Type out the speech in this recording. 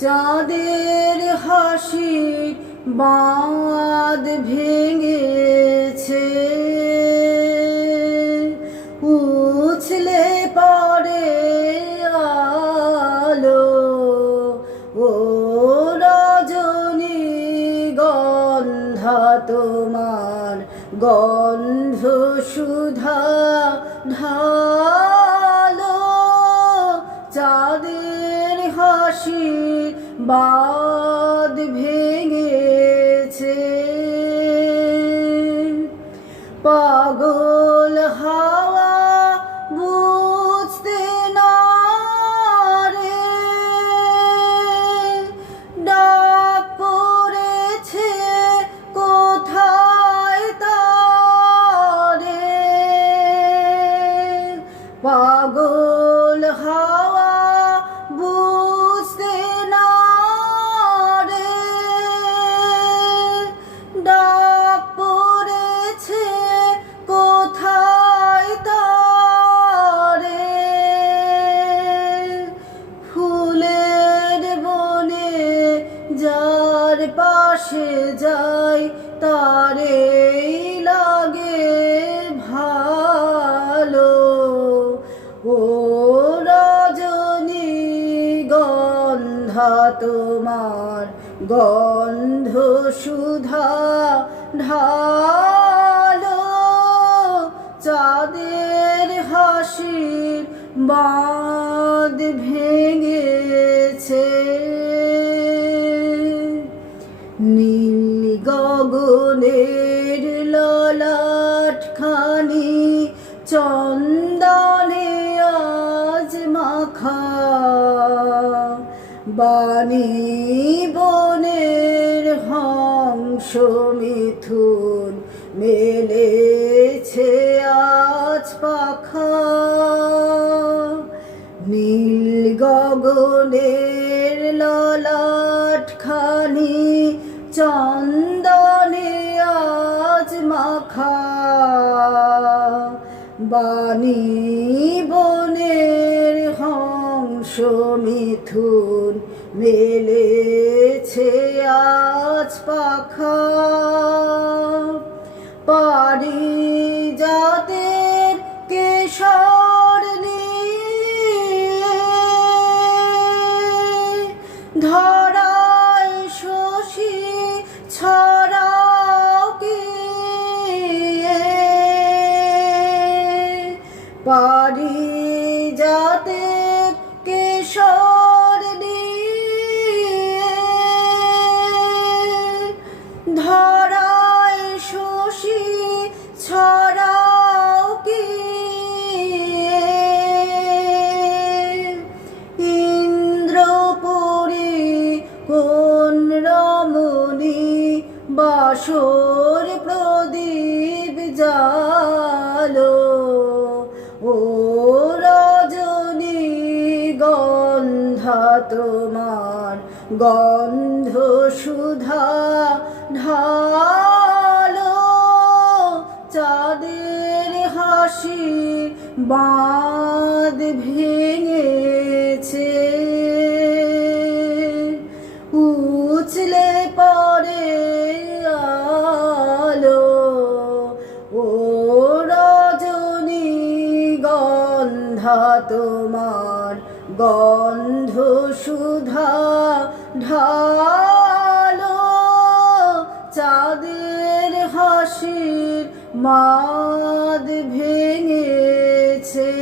চাঁদের হাসির বাঁধ ভেঙেছে, উছলে পড়ে আলো। ও রজনীগন্ধা তোমার গন্ধ সুধা ঢালো। চাঁদের হাসির বাঁধ ভেঙেছে, পাগল হাওয়া বুঝতে না রে, ডাক পড়েছে কোথায় তারে। পাগল হাওয়া বুঝতে না রে, ডাক পড়েছে কোথায় তারে। ফুলের বনে যার পাশে যাই তারে লাগে ভালো। ও রজনীগন্ধা তোমার গন্ধ সুধা ঢালো। চাঁদের হাসির বাঁধ ভেঙেছে, নীল গগনের ললাটখানি চন্দনে আজ মাখা। বাণী বনের হংস মিথুন মেলেছে আজ পাখা। নীল গগনের ললাটখানি চন্দনে আজ মাখা। বাণী বনের হংস মিথুন মেলেছে আজ পাখা। পারিজাতের কেশর নিয়ে ধরায় শশী ছড়াও কি। পারিজাতের কেশর নিয়ে ধরায় শশী ছড়াও কি। ইন্দ্রপুরী কোন রমণী বাসর প্রদীপ জালো। ও রজনীগন্ধা তোমার গন্ধ সুধা ঢালো। চাঁদের হাসির বাঁধ ভেঙেছে, উছলে পড়ে আলো। ও রজনীগন্ধা তোমার গন্ধ সুধা ঢালো। চাঁদের হাসির বাঁধ ভেঙেছে।